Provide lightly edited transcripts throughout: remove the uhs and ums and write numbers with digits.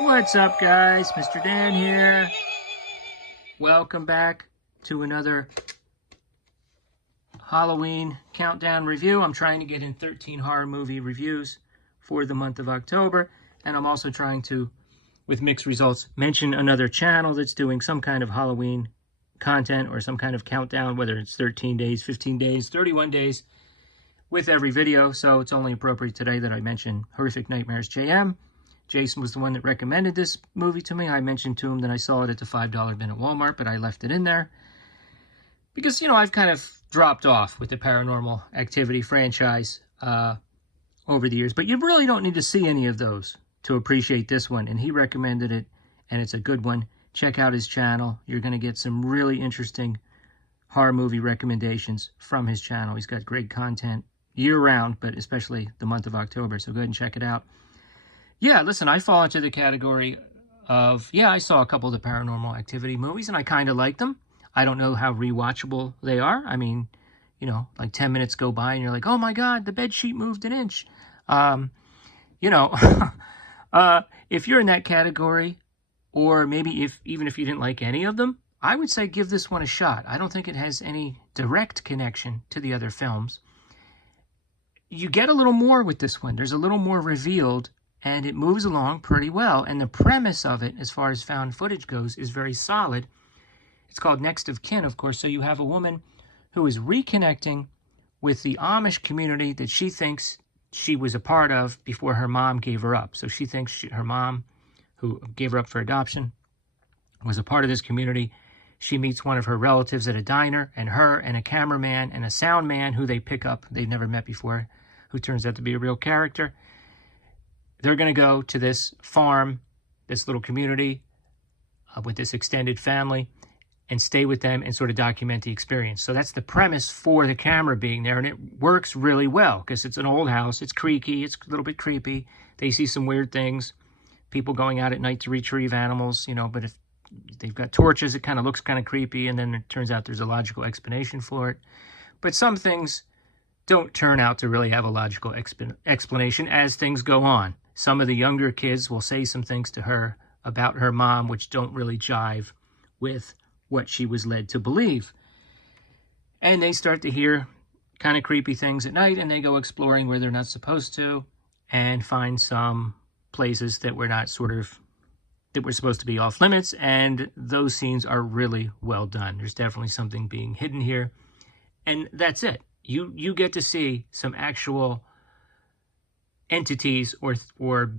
What's up, guys? Mr. Dan here. Welcome back to another Halloween countdown review. I'm trying to get in 13 horror movie reviews for the month of October, and I'm also trying to, with mixed results, mention another channel that's doing some kind of Halloween content or some kind of countdown, whether it's 13 days, 15 days, 31 days with every video. So it's only appropriate today that I mention Horrific Nightmares JM. Jason was the one that recommended this movie to me. I mentioned to him that I saw it at the $5 bin at Walmart, but I left it in there because, you know, I've kind of dropped off with the Paranormal Activity franchise over the years. But you really don't need to see any of those to appreciate this one. And he recommended it, and it's a good one. Check out his channel. You're going to get some really interesting horror movie recommendations from his channel. He's got great content year-round, but especially the month of October. So go ahead and check it out. Yeah, listen, I fall into the category of, yeah, I saw a couple of the Paranormal Activity movies, and I kind of like them. I don't know how rewatchable they are. I mean, you know, like 10 minutes go by, and you're like, oh, my God, the bed sheet moved an inch. You know, if you're in that category, or maybe even if you didn't like any of them, I would say give this one a shot. I don't think it has any direct connection to the other films. You get a little more with this one. There's a little more revealed, and it moves along pretty well. And the premise of it, as far as found footage goes, is very solid. It's called Next of Kin, of course. So you have a woman who is reconnecting with the Amish community that she thinks she was a part of before her mom gave her up. So she thinks her mom, who gave her up for adoption, was a part of this community. She meets one of her relatives at a diner, and her and a cameraman and a sound man who they pick up, they've never met before, who turns out to be a real character. They're going to go to this farm, this little community with this extended family, and stay with them and sort of document the experience. So that's the premise for the camera being there, and it works really well because it's an old house. It's creaky. It's a little bit creepy. They see some weird things. People going out at night to retrieve animals, you know, but if they've got torches, it kind of looks kind of creepy, and then it turns out there's a logical explanation for it. But some things don't turn out to really have a logical explanation as things go on. Some of the younger kids will say some things to her about her mom which don't really jive with what she was led to believe. And they start to hear kind of creepy things at night, and they go exploring where they're not supposed to and find some places that were not that were supposed to be off limits, and those scenes are really well done. There's definitely something being hidden here, and that's it. You get to see some actual entities or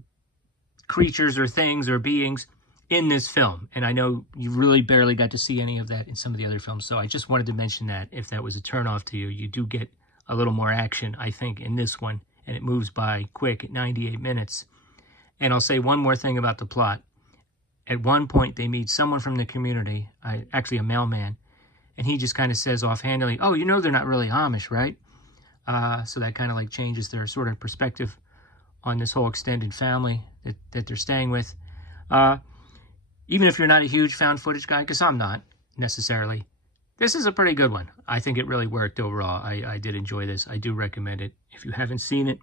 creatures or things or beings in this film, and I know you really barely got to see any of that in some of the other films, so I just wanted to mention that if that was a turnoff to you. You do get a little more action, I think, in this one, and it moves by quick at 98 minutes. And I'll say one more thing about the plot. At one point, they meet someone from the community, actually a mailman, and he just kind of says offhandedly, oh, you know they're not really Amish, right? So that kind of like changes their sort of perspective on this whole extended family that they're staying with. Even if you're not a huge found footage guy, because I'm not necessarily, this is a pretty good one. I think it really worked overall. I did enjoy this. I do recommend it. If you haven't seen it,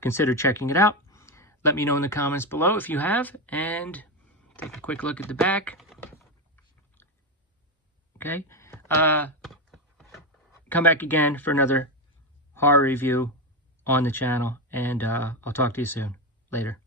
consider checking it out. Let me know in the comments below if you have, and take a quick look at the back. Okay. Come back again for another horror review on the channel, and I'll talk to you soon. Later.